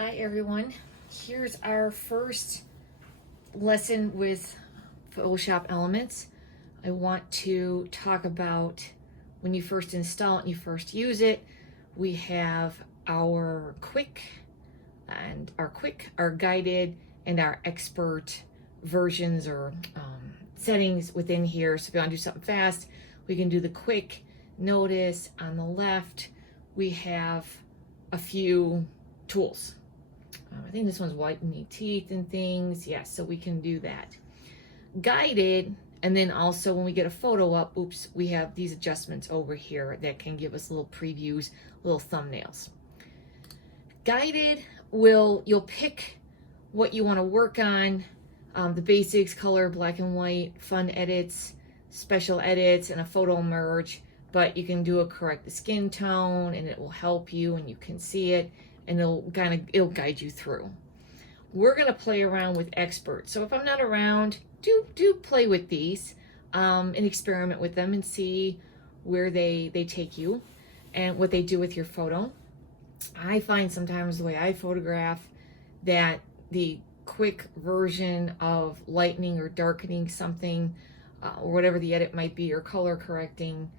Hi everyone, here's our first lesson with Photoshop Elements. I want to talk about when you first install it and you first use it. We have our quick, our guided, and our expert versions or settings within here. So if you want to do something fast, we can do the quick. Notice on the left we have a few tools. I think this one's whitening teeth and things. Yes, so we can do that. Guided, and then also when we get a photo up, oops, we have these adjustments over here that can give us little previews, little thumbnails. Guided you'll pick what you want to work on, the basics, color, black and white, fun edits, special edits, and a photo merge, but you can do correct the skin tone and it will help you and you can see it. And it'll guide you through. We're gonna play around with experts. So if I'm not around, do play with these and experiment with them and see where they take you and what they do with your photo. I find sometimes the way I photograph that the quick version of lightening or darkening something or whatever the edit might be or color correcting,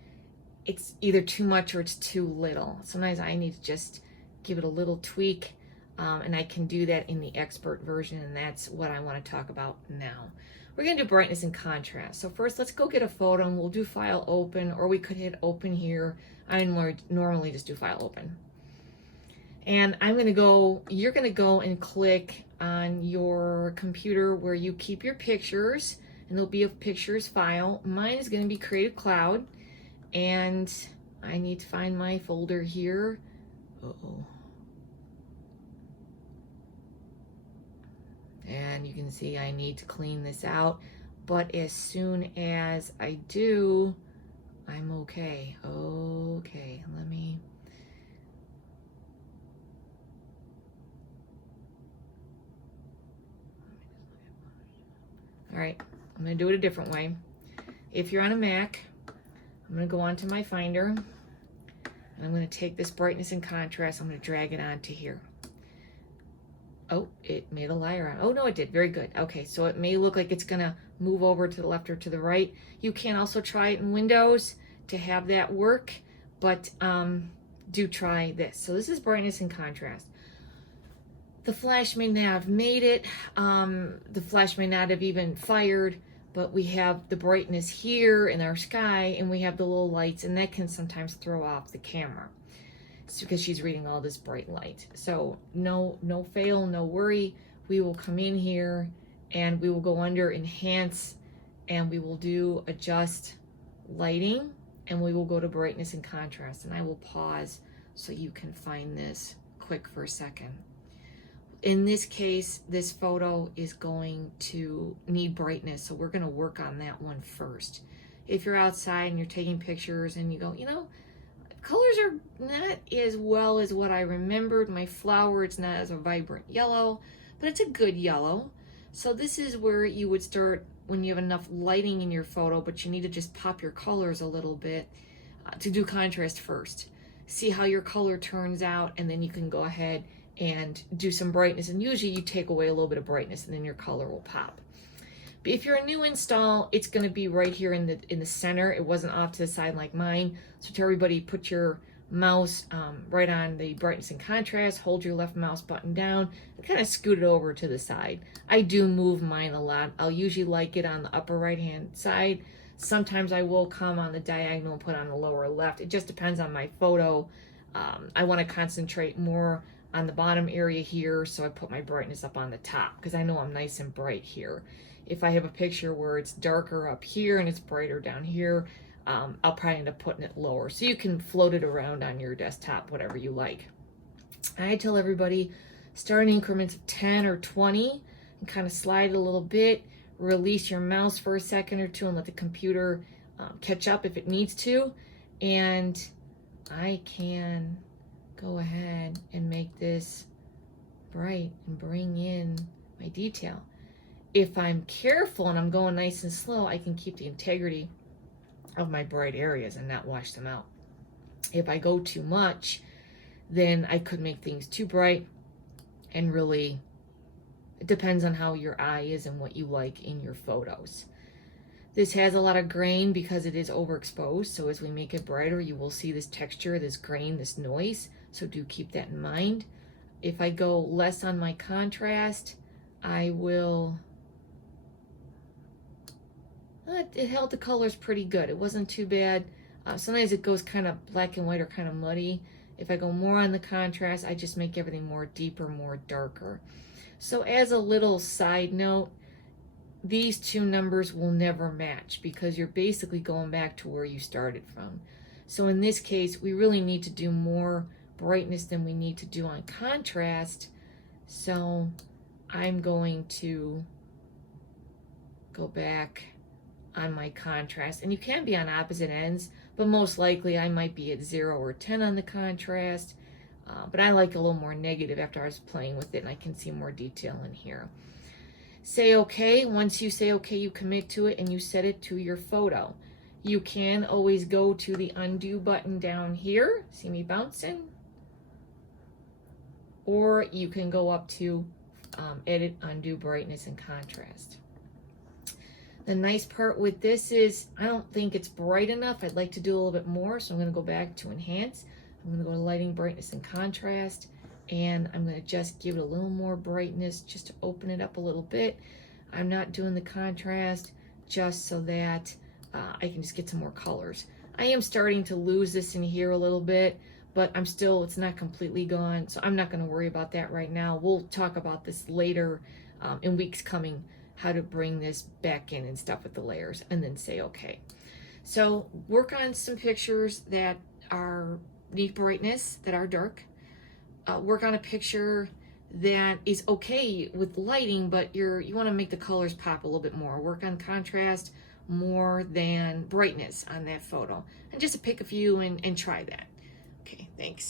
it's either too much or it's too little. Sometimes I need to just give it a little tweak, and I can do that in the expert version, and that's what I want to talk about now. We're going to do brightness and contrast. So first, let's go get a photo, and we'll do file open, or we could hit open here. I normally just do file open. And you're going to go and click on your computer where you keep your pictures, and there'll be a pictures file. Mine is going to be Creative Cloud, and I need to find my folder here. Uh-oh. And you can see I need to clean this out, but as soon as I do, I'm okay. Okay, let me. All right, I'm gonna do it a different way. If you're on a Mac, I'm gonna go onto my Finder, and I'm gonna take this brightness and contrast, I'm gonna drag it onto here. Oh, it made a lie around. Oh no, it did, very good. Okay, so it may look like it's gonna move over to the left or to the right. You can also try it in Windows to have that work, but do try this. So this is brightness and contrast. The flash may not have made it, the flash may not have even fired, but we have the brightness here in our sky and we have the little lights, and that can sometimes throw off the camera. It's because she's reading all this bright light. So no fail, no worry. We will come in here and we will go under enhance and we will do adjust lighting and we will go to brightness and contrast, and I will pause so you can find this quick for a second. In this case, this photo is going to need brightness, so we're going to work on that one first. If you're outside and you're taking pictures and you go, colors are not as well as what I remembered. My flower, it's not as a vibrant yellow, but it's a good yellow. So this is where you would start when you have enough lighting in your photo, but you need to just pop your colors a little bit to do contrast first. See how your color turns out, and then you can go ahead and do some brightness, and usually you take away a little bit of brightness and then your color will pop. But if you're a new install, it's going to be right here in the center. It wasn't off to the side like mine. So to everybody, put your mouse right on the brightness and contrast, hold your left mouse button down and kind of scoot it over to the side. I do move mine a lot. I'll usually like it on the upper right hand side. Sometimes I will come on the diagonal and put on the lower left. It just depends on my photo. I want to concentrate more on the bottom area here, so I put my brightness up on the top because I know I'm nice and bright here. If I have a picture where it's darker up here and it's brighter down here, I'll probably end up putting it lower. So you can float it around on your desktop, whatever you like. I tell everybody, start in increments of 10 or 20 and kind of slide it a little bit. Release your mouse for a second or two and let the computer catch up if it needs to. And I can go ahead and make this bright and bring in my detail. If I'm careful and I'm going nice and slow, I can keep the integrity of my bright areas and not wash them out. If I go too much, then I could make things too bright And really, it depends on how your eye is and what you like in your photos. This has a lot of grain because it is overexposed, so as we make it brighter, you will see this texture, this grain, this noise, so do keep that in mind. If I go less on my contrast, I will, it held the colors pretty good. It wasn't too bad. Sometimes it goes kind of black and white or kind of muddy. If I go more on the contrast, I just make everything more deeper, more darker. So as a little side note, these two numbers will never match because you're basically going back to where you started from. So in this case, we really need to do more brightness than we need to do on contrast. So I'm going to go back on my contrast, and you can be on opposite ends, but most likely I might be at 0 or 10 on the contrast, but I like a little more negative after I was playing with it, and I can see more detail in here. Say okay. Once you say okay, you commit to it and you set it to your photo. You can always go to the undo button down here, see me bouncing, or you can go up to edit, undo brightness and contrast. The nice part with this is I don't think it's bright enough. I'd like to do a little bit more, so I'm going to go back to enhance. I'm going to go to lighting, brightness and contrast, and I'm going to just give it a little more brightness just to open it up a little bit. I'm not doing the contrast just so that I can just get some more colors. I am starting to lose this in here a little bit, but I'm still, it's not completely gone, so I'm not going to worry about that right now. We'll talk about this later in weeks coming, how to bring this back in and stuff with the layers, and then say okay. So work on some pictures that are need brightness, that are dark. Work on a picture that is okay with lighting, but you want to make the colors pop a little bit more. Work on contrast more than brightness on that photo. And just pick a few and try that. Okay, thanks.